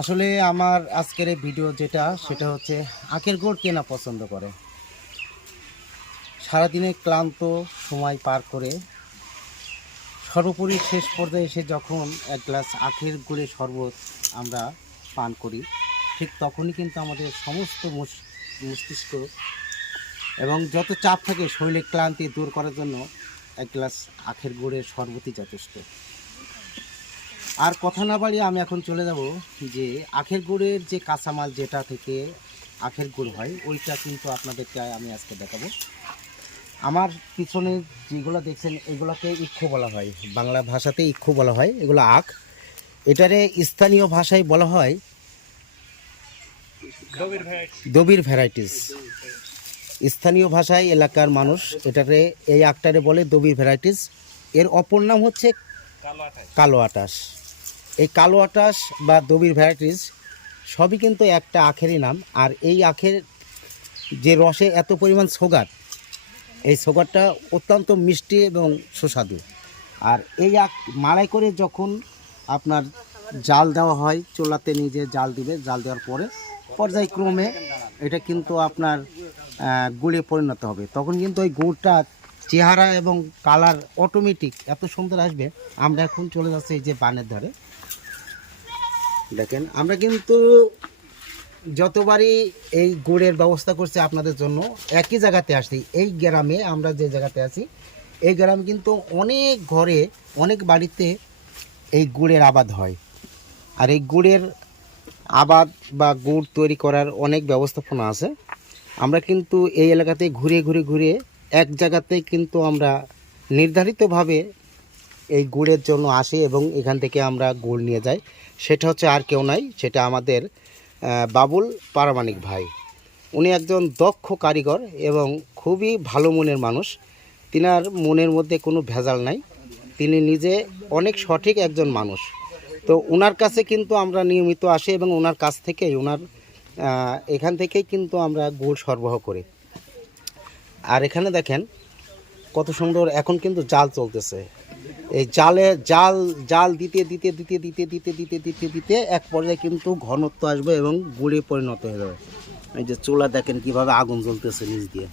আসলে আমার আজকের এই ভিডিও যেটা, সেটা হচ্ছে আখের গুড় কেনা পছন্দ করে? সারাদিনে ক্লান্ত সময় পার করে সর্বোপরি শেষ পর্যায়ে এসে যখন এক গ্লাস আখের গুড়ের শরবত আমরা পান করি, ঠিক তখনই কিন্তু আমাদের সমস্ত মস্তিষ্ক এবং যত চাপ থাকে শরীরে ক্লান্তি দূর করার জন্য এক গ্লাস আখের গুড়ের শরবতই যথেষ্ট। আর কথা না বাড়িয়ে আমি এখন চলে যাব যে আখের গুড়ের যে কাঁচামাল যেটা থেকে আখের গুড় হয় ওইটা কিন্তু আপনাদেরকে আমি আজকে দেখাবো। আমার পিছনে যেগুলো দেখছেন এগুলোকে ইক্ষু বলা হয়। বাংলা ভাষাতে ইক্ষু বলা হয় এগুলো আখ। এটারে স্থানীয় ভাষায় বলা হয় দবির ভ্যারাইটিস। স্থানীয় ভাষায় এলাকার মানুষ এটারে এই আখটারে বলে দবির ভ্যারাইটিস। এর অপর নাম হচ্ছে কালো আটাশ এই কালো আটাশ বা দবির ভ্যারাইটিস সবই কিন্তু একটা আখেরই নাম। আর এই আখের যে রসে এত পরিমাণ সোগার, এই সোগারটা অত্যন্ত মিষ্টি এবং সুস্বাদু। আর এই আখ মাড়াই করে যখন আপনার জাল দেওয়া হয়, চুলাতে নিজে জাল দিবে, জাল দেওয়ার পরে পর্যায়ক্রমে এটা কিন্তু আপনার গুড়ে পরিণত হবে। তখন কিন্তু ওই গুড়টা, চেহারা এবং কালার অটোমেটিক এত সুন্দর আসবে। আমরা এখন চলে যাচ্ছি এই যে বানের ধারে। দেখেন, আমরা কিন্তু যতবারই এই গুড়ের ব্যবস্থা করছি আপনাদের জন্য, একই জায়গাতে আসি এই গ্রামে আমরা যে জায়গাতে আছি, এই গ্রামে কিন্তু অনেক ঘরে, অনেক বাড়িতে এই গুড়ের আবাদ হয়। আর এই গুড়ের আবাদ বা গুড় তৈরি করার অনেক ব্যবস্থাপনা আছে। আমরা কিন্তু এই এলাকাতে ঘুরে ঘুরে ঘুরে এক জায়গাতে কিন্তু আমরা নির্ধারিতভাবে এই গুড়ের জন্য আসি এবং এখান থেকে আমরা গুড় নিয়ে যাই। সেটা হচ্ছে আর কেউ নাই, সেটা আমাদের বাবুল পারমাণিক ভাই। উনি একজন দক্ষ কারিগর এবং খুবই ভালো মনের মানুষ। তিনার মনের মধ্যে কোনো ভেজাল নাই। তিনি নিজে অনেক সঠিক একজন মানুষ। তো ওনার কাছে কিন্তু আমরা নিয়মিত আসি এবং ওনার কাছ থেকেই ওনার এখান থেকেই কিন্তু আমরা গুড় সরবরাহ করি। আর এখানে দেখেন, কত সুন্দর এখন কিন্তু জাল চলতেছে। এই জালে জাল জাল দিতে দিতে দিতে দিতে দিতে দিতে দিতে দিতে এক পর্যায়ে কিন্তু ঘনত্ব আসবে এবং গুড়ে পরিণত হয়ে যাবে। এই যে চুলা দেখেন কীভাবে আগুন জ্বলতেছে নিচ দিয়ে।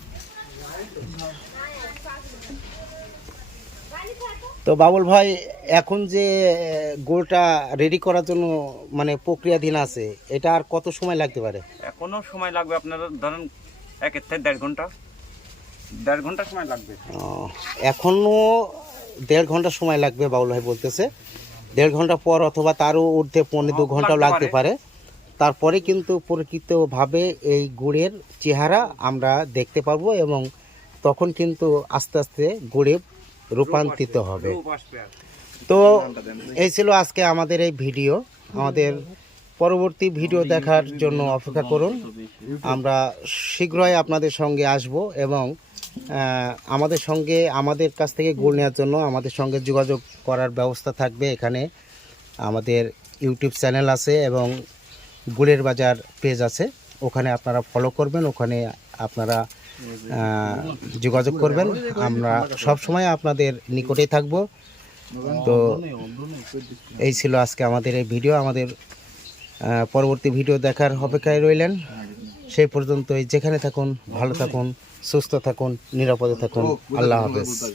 তো বাবুল ভাই এখন যে গুড়টা রেডি করার জন্য মানে প্রক্রিয়াধীন আছে এটা আর কত সময় লাগতে পারে? এখনও সময় লাগবে আপনার ধরেন একের থেকে দেড় ঘণ্টা। দেড় ঘণ্টা সময় লাগবে। আহ, এখনও দেড় ঘণ্টা সময় লাগবে বাবুল ভাই বলতেছে। দেড় ঘণ্টা পর অথবা তারও ঊর্ধ্বে পনেরো দু ঘন্টাও লাগতে পারে। তারপরে কিন্তু প্রকৃতভাবে এই গুড়ের চেহারা আমরা দেখতে পারব এবং তখন কিন্তু আস্তে আস্তে গুড়ে রূপান্তরিত হবে। তো এই ছিল আজকে আমাদের এই ভিডিও। আমাদের পরবর্তী ভিডিও দেখার জন্য অপেক্ষা করুন। আমরা শীঘ্রই আপনাদের সঙ্গে আসব এবং আমাদের সঙ্গে আমাদের কাছ থেকে গুড় নেওয়ার জন্য আমাদের সঙ্গে যোগাযোগ করার ব্যবস্থা থাকবে এখানে। আমাদের ইউটিউব চ্যানেল আছে এবং গুড়ের বাজার পেজ আছে। ওখানে আপনারা ফলো করবেন, ওখানে আপনারা যোগাযোগ করবেন। আমরা সব সময় আপনাদের নিকটেই থাকব। তো এই ছিল আজকে আমাদের এই ভিডিও আমাদের পরবর্তী ভিডিও দেখার অপেক্ষায় রইলেন। সেই পর্যন্তই। যেখানে থাকুন ভালো থাকুন সুস্থ থাকুন নিরাপদে থাকুন। আল্লাহ হাফেজ।